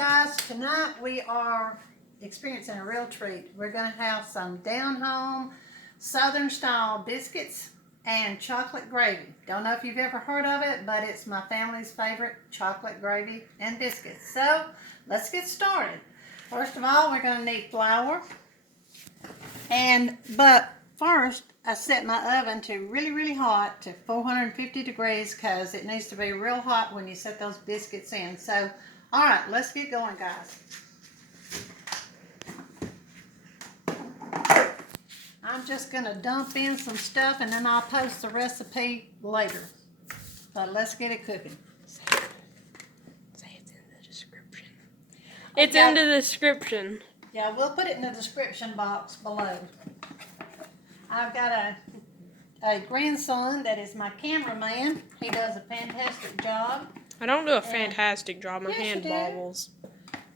guys, tonight we are experiencing a real treat. We're going to have some down-home Southern style biscuits and chocolate gravy. Don't know if you've ever heard of it, but it's my family's favorite, chocolate gravy and biscuits. So let's get started. First of all, we're going to need flour. But first, I set my oven to really hot, to 450 degrees, because it needs to be real hot when you set those biscuits in. So, all right, let's get going, guys. I'm just going to dump in some stuff, and then I'll post the recipe later. But let's get it cooking. Say it's in the description. It's in the description. Yeah, we'll put it in the description box below. I've got a grandson that is my cameraman. He does a fantastic job. I don't do a fantastic job. My Yes, hand you do. bobbles.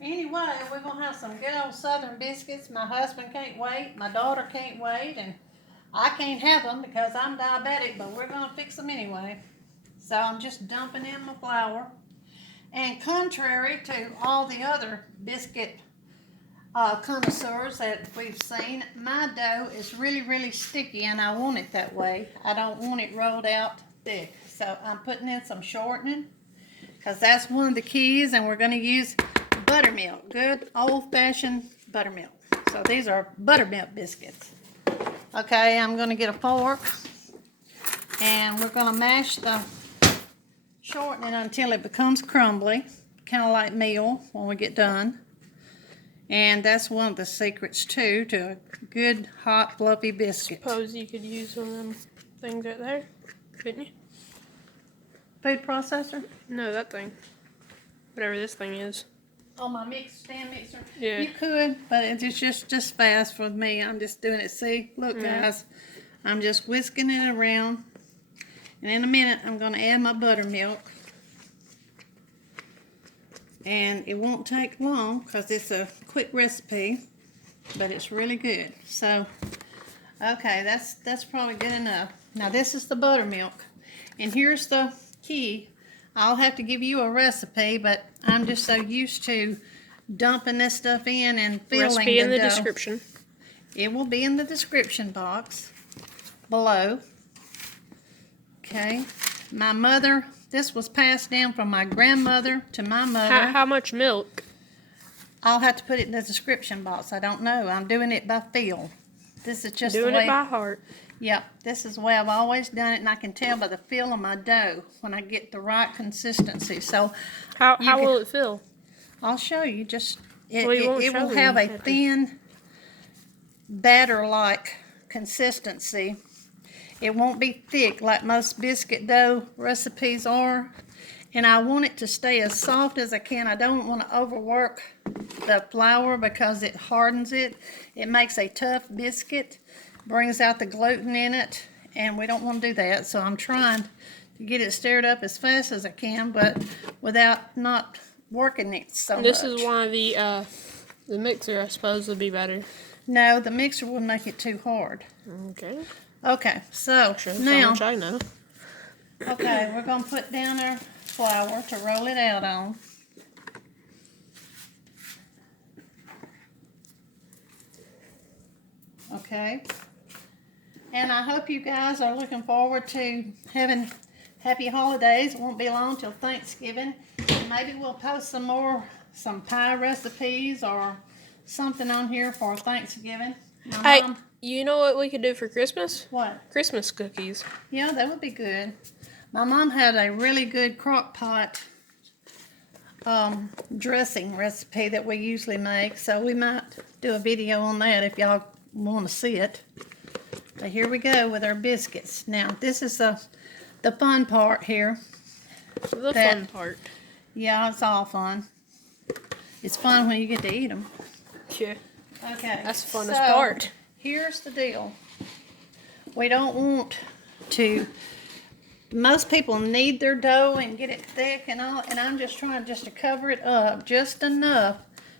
Anyway, we're going to have some good old Southern biscuits. My husband can't wait. My daughter can't wait. And I can't have them because I'm diabetic, but we're going to fix them anyway. So I'm just dumping in my flour. And contrary to all the other biscuit connoisseurs that we've seen, my dough is really sticky, and I want it that way. I don't want it rolled out thick. So I'm putting in some shortening because that's one of the keys, and we're going to use buttermilk, good old-fashioned buttermilk. So these are buttermilk biscuits. Okay, I'm going to get a fork, and we're going to mash the shortening until it becomes crumbly, kind of like meal when we get done. And that's one of the secrets too to a good hot fluffy biscuit. Suppose you could use one of them things right there, couldn't you? Food processor? No, that thing. Whatever this thing is. Oh, my stand mixer? Yeah. You could, but it's just fast for me. I'm just doing it. See, look guys, I'm just whisking it around. And in a minute, I'm going to add my buttermilk. And it won't take long because it's a quick recipe, but it's really good. So, okay, that's probably good enough. Now this is the buttermilk, and here's the key. I'll have to give you a recipe, but I'm just so used to dumping this stuff in and filling Recipe in the dough. description. It will be in the description box below. Okay, my mother. This was passed down from my grandmother to my mother. How much milk? I'll have to put it in the description box. I don't know. I'm doing it by feel. This is just Doing the way, it by heart. Yep, this is the way I've always done it, and I can tell by the feel of my dough when I get the right consistency. So, How will it feel? I'll show you. Just it show will me. have a thin, batter-like consistency. It won't be thick like most biscuit dough recipes are. And I want it to stay as soft as I can. I don't want to overwork the flour because it hardens it. It makes a tough biscuit, brings out the gluten in it, and we don't want to do that. So I'm trying to get it stirred up as fast as I can, but without not working it so much. This is why the mixer, I suppose, would be better. No, the mixer will make it too hard. Okay. Okay, so Shows now, how much I know. okay, we're going to put down our flour to roll it out on. Okay. And I hope you guys are looking forward to having happy holidays. It won't be long till Thanksgiving. And maybe we'll post some pie recipes or something on here for Thanksgiving. Hey, you know what we could do for Christmas? What? Christmas cookies. Yeah, that would be good. My mom had a really good crock pot dressing recipe that we usually make, so we might do a video on that if y'all want to see it. But here we go with our biscuits. Now, this is the fun part here. The fun part. Yeah, it's all fun. It's fun when you get to eat them. Yeah. Okay. That's the funnest part. Here's the deal. We don't want to... Most people knead their dough and get it thick and all, and I'm just trying to cover it up just enough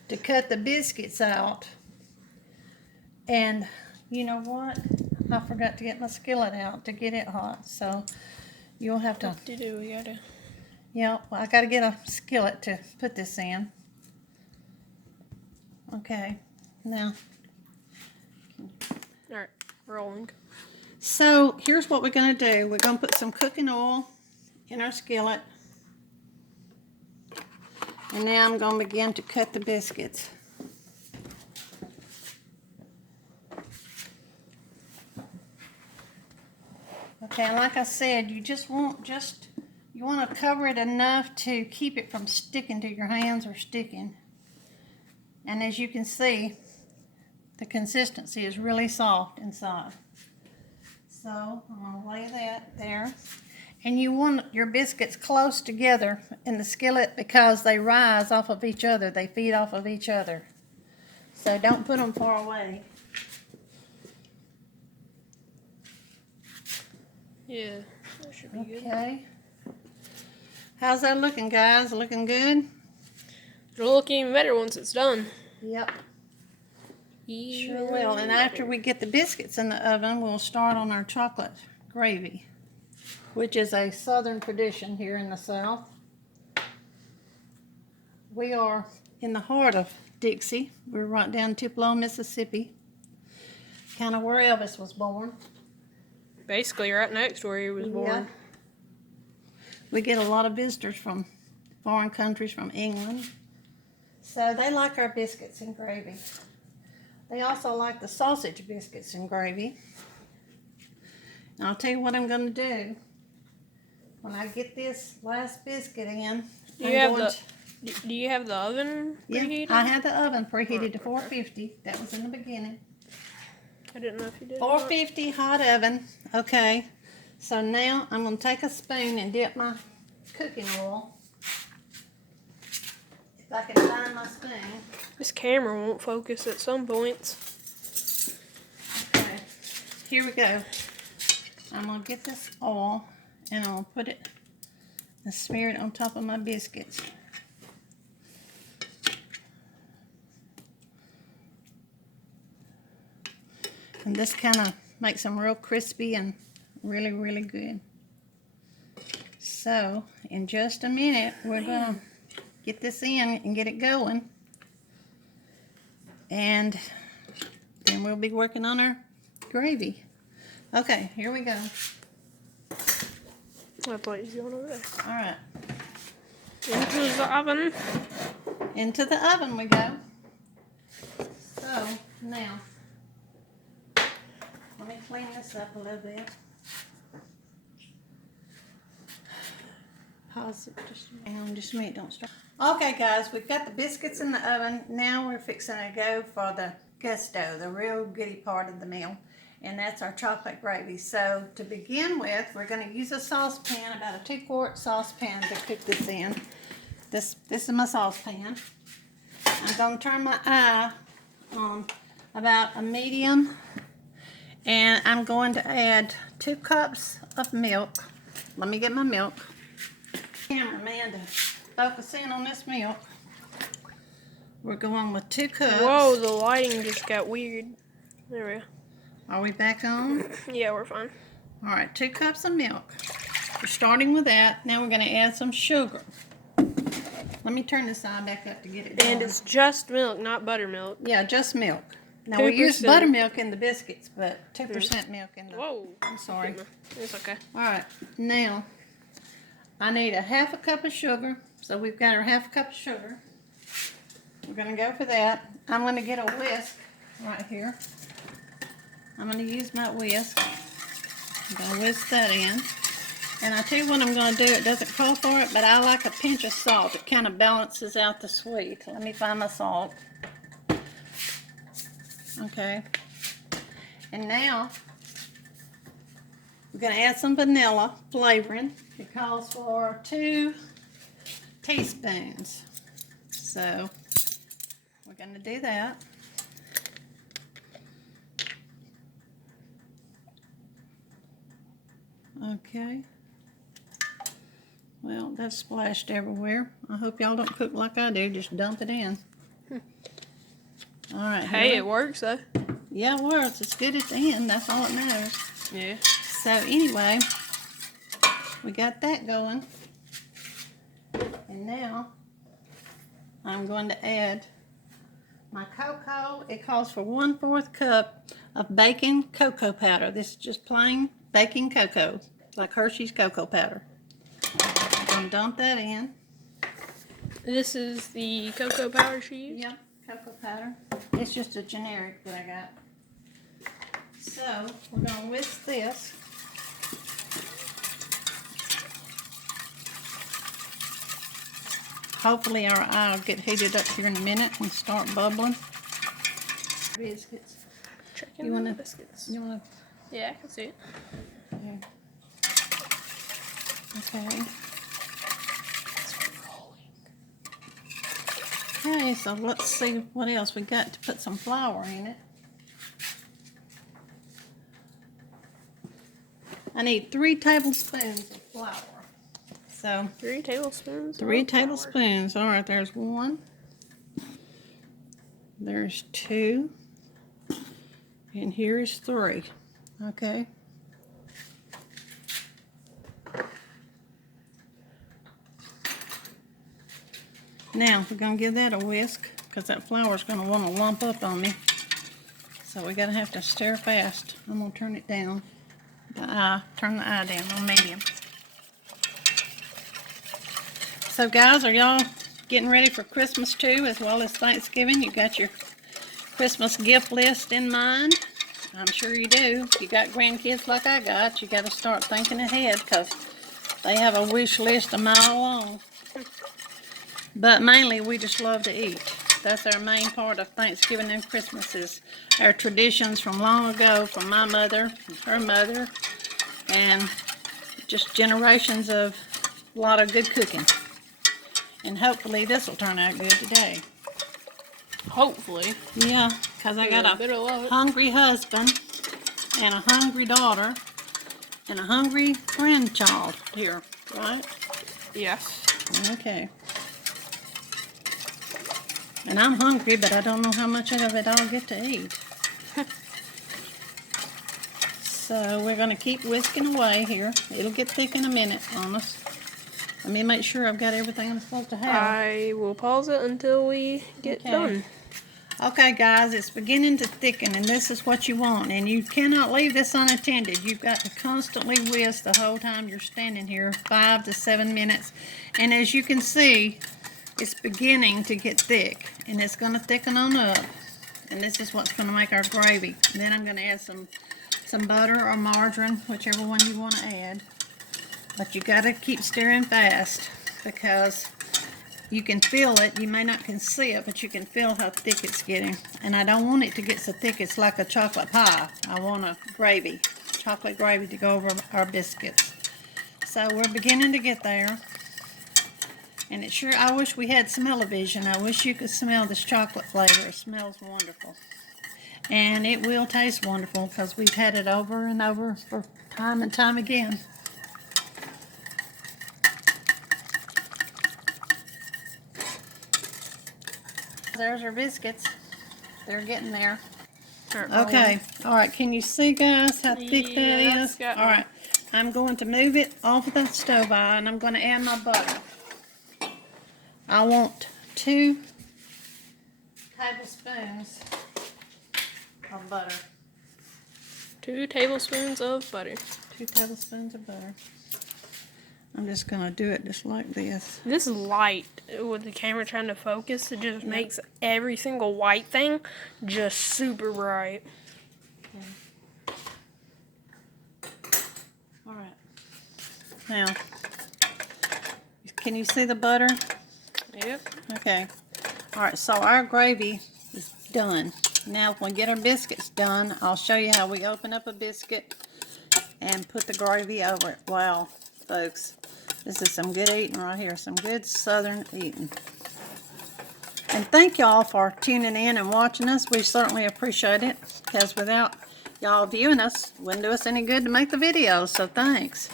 to cut the biscuits out. And you know what? I forgot to get my skillet out to get it hot, so you'll have to... What to do? We gotta... Yeah, well, I gotta get a skillet to put this in. Okay, now. All right, rolling. So here's what we're going to do. We're going to put some cooking oil in our skillet. And now I'm going to begin to cut the biscuits. Okay, like I said, you want to cover it enough to keep it from sticking to your hands or sticking. And as you can see, the consistency is really soft inside. So I'm going to lay that there. And you want your biscuits close together in the skillet because they rise off of each other. They feed off of each other. So don't put them far away. Yeah, that should be good. Okay. How's that looking, guys? Looking good? It'll look even better once it's done. Yep. Even Sure will. And after better. we get the biscuits in the oven, we'll start on our chocolate gravy, which is a southern tradition here in the South. We are in the heart of Dixie. We're right down Tupelo, Mississippi, kind of where Elvis was born. Basically, right next to where he was born. Yeah. We get a lot of visitors from foreign countries, from England. So they like our biscuits and gravy. They also like the sausage biscuits and gravy. And I'll tell you what I'm going to do. When I get this last biscuit in, Do you have the oven preheated? Yeah, I had the oven preheated to 450. That was in the beginning. I didn't know if you did. 450 hot oven. Okay. So now I'm going to take a spoon and dip my cooking oil. If I can find my spoon. This camera won't focus at some points. Okay. Here we go. I'm going to get this oil and I'll put it and smear it on top of my biscuits. And this kind of makes them real crispy and really, really good. So, in just a minute, we're going to get this in and get it going. And then we'll be working on our gravy. Okay, here we go. My plate's going over there. All right. Into the oven. Into the oven we go. So, now, let me clean this up a little bit. Pause it just a minute, don't start. Okay guys, we've got the biscuits in the oven. Now we're fixing to go for the gusto, the real goody part of the meal. And that's our chocolate gravy. So to begin with, we're going to use a saucepan, about a 2-quart saucepan to cook this in. This is my saucepan. I'm going to turn my eye on about a medium. And I'm going to add 2 cups of milk. Let me get my milk. Cameraman to focus in on this milk. We're going with 2 cups. Whoa, the lighting just got weird. There we go. Are we back on? Yeah, we're fine. All right, 2 cups of milk. We're starting with that. Now we're going to add some sugar. Let me turn this side back up to get it going. And it's just milk, not buttermilk. Yeah, just milk. Now we use buttermilk in the biscuits, but 2% milk in the... Whoa. I'm sorry. It's okay. All right, now I need a 1/2 cup of sugar. So we've got our 1/2 cup of sugar. We're going to go for that. I'm going to get a whisk right here. I'm going to use my whisk. I'm going to whisk that in. And I tell you what I'm going to do. It doesn't call for it, but I like a pinch of salt. It kind of balances out the sweet. Let me find my salt. Okay. And now we're going to add some vanilla flavoring. It calls for 2 teaspoons. So we're going to do that. Okay. Well, that's splashed everywhere. I hope y'all don't cook like I do. Just dump it in. All right. Hey, it works though. Yeah, it works. It's good at the end. That's all that matters. Yeah. So anyway, we got that going. And now I'm going to add My cocoa, it calls for 1/4 cup of baking cocoa powder. This is just plain baking cocoa, like Hershey's cocoa powder. I'm gonna dump that in. This is the cocoa powder she used? Yep, cocoa powder. It's just a generic that I got. So, we're gonna whisk this. Hopefully our eye will get heated up here in a minute and start bubbling. Biscuits. Checking You wanna- the biscuits. You wanna? Yeah, I can see it. Yeah. Okay. Okay, so let's see what else we got to put some flour in it. I need 3 tablespoons of flour. So 3 tablespoons. 3 of flour. tablespoons. All right, there's 1. There's 2. And here is 3. Okay. Now we're gonna give that a whisk because that flour's gonna want to lump up on me. So we gotta have to stir fast. I'm gonna turn it down. Turn the eye down on medium. So guys, are y'all getting ready for Christmas too, as well as Thanksgiving? You got your Christmas gift list in mind? I'm sure you do. If you got grandkids like I got, you got to start thinking ahead because they have a wish list a mile long. But mainly, we just love to eat. That's our main part of Thanksgiving and Christmas is our traditions from long ago, from my mother, and her mother, and just generations of a lot of good cooking. And hopefully this will turn out good today. Hopefully. Yeah, because I got Bit of a luck. hungry husband and a hungry daughter and a hungry grandchild here, right? Yes. Okay. And I'm hungry, but I don't know how much of it I'll get to eat. So we're going to keep whisking away here. It'll get thick in a minute on us. Let me make sure I've got everything I'm supposed to have. I will pause it until we get Okay. done. Okay guys, it's beginning to thicken and this is what you want. And you cannot leave this unattended. You've got to constantly whisk the whole time you're standing here, 5 to 7 minutes. And as you can see, it's beginning to get thick and it's going to thicken on up. And this is what's going to make our gravy. And then I'm going to add some butter or margarine, whichever one you want to add. But you got to keep stirring fast because you can feel it. You may not can see it, but you can feel how thick it's getting. And I don't want it to get so thick it's like a chocolate pie. I want a gravy, chocolate gravy to go over our biscuits. So we're beginning to get there. And it sure, I wish we had smell-o-vision. I wish you could smell this chocolate flavor. It smells wonderful. And it will taste wonderful because we've had it over and over for time and time again. There's our biscuits. They're getting there. Okay. All right. Can you see, guys, how thick that is? All right. I'm going to move it off of the stove eye, and I'm going to add my butter. I want 2 tablespoons of butter. 2 tablespoons of butter. 2 tablespoons of butter. I'm just going to do it just like this. This light, with the camera trying to focus, it just makes every single white thing just super bright. Okay. All right. Now, can you see the butter? Yep. Okay. All right, so our gravy is done. Now, when we get our biscuits done, I'll show you how we open up a biscuit and put the gravy over it. Wow, folks, this is some good eating right here, some good southern eating. And thank y'all for tuning in and watching us. We certainly appreciate it, because without y'all viewing us, it wouldn't do us any good to make the videos, so thanks.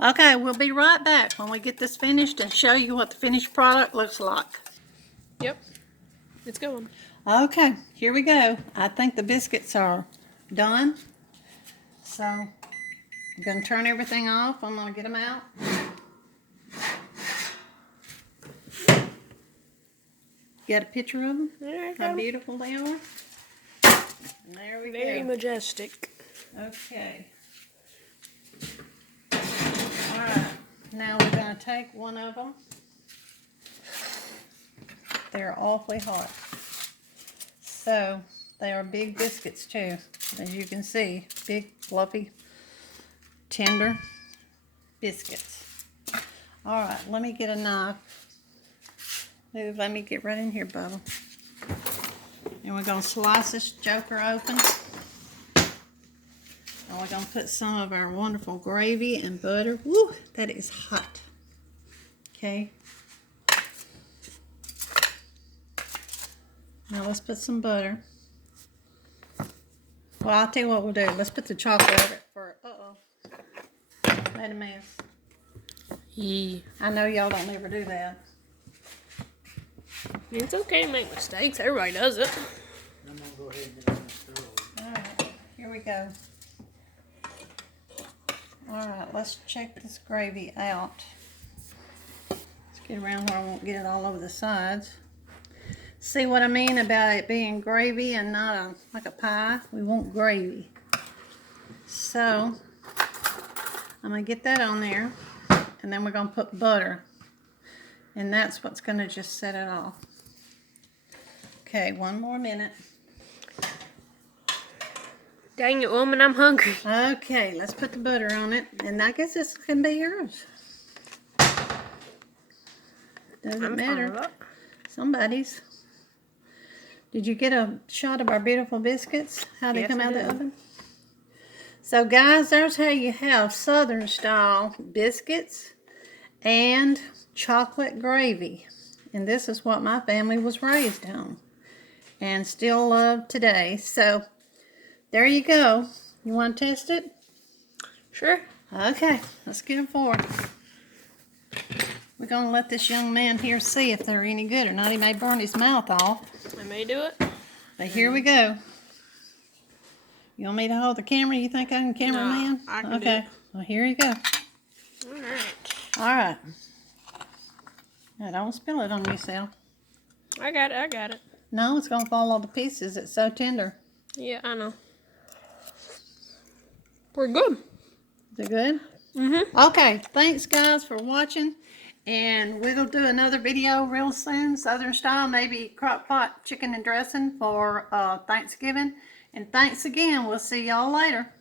Okay, we'll be right back when we get this finished and show you what the finished product looks like. Yep. It's going. Okay, here we go. I think the biscuits are done. So, I'm going to turn everything off. I'm going to get them out. Got a picture of them? Yeah, How beautiful they are. And there we very go. majestic. Okay. Alright, now we're going to take one of them. They're awfully hot. So, they are big biscuits too, as you can see. Big, fluffy, tender biscuits. Alright, let me get a knife. Ooh, let me get right in here, Bubba. And we're going to slice this joker open. And we're going to put some of our wonderful gravy and butter. Woo, that is hot. Okay. Now let's put some butter. Well, I'll tell you what we'll do. Let's put the chocolate over it for, made a mess. Yeah. I know y'all don't ever do that. It's okay to make mistakes. Everybody does it. I'm gonna go ahead and get on the stove. Alright, here we go. Alright, let's check this gravy out. Let's get around where I won't get it all over the sides. See what I mean about it being gravy and not like a pie? We want gravy. So, I'm going to get that on there. And then we're going to put butter. And that's what's going to just set it off. Okay, one more minute. Dang it, woman, I'm hungry. Okay, let's put the butter on it. And I guess this can be yours. Doesn't matter. Somebody's. Did you get a shot of our beautiful biscuits? How they Yes, come I out of did. the oven? So guys, there's how you have Southern style biscuits and chocolate gravy. And this is what my family was raised on and still love today. So there you go. You want to test it? Sure. Okay, let's get them forward. We're going to let this young man here see if they're any good or not. He may burn his mouth off. I may do it. But here we go. You want me to hold the camera? You think I can cameraman? No, I can do okay. it. Well, here you go. Alright. All right. Now, don't spill it on yourself. I got it. No, it's going to fall all to pieces. It's so tender. Yeah, I know. We're good. Is it good? Mm-hmm. Okay. Thanks, guys, for watching. And we'll do another video real soon, Southern style, maybe crock pot chicken and dressing for Thanksgiving. And thanks again. We'll see y'all later.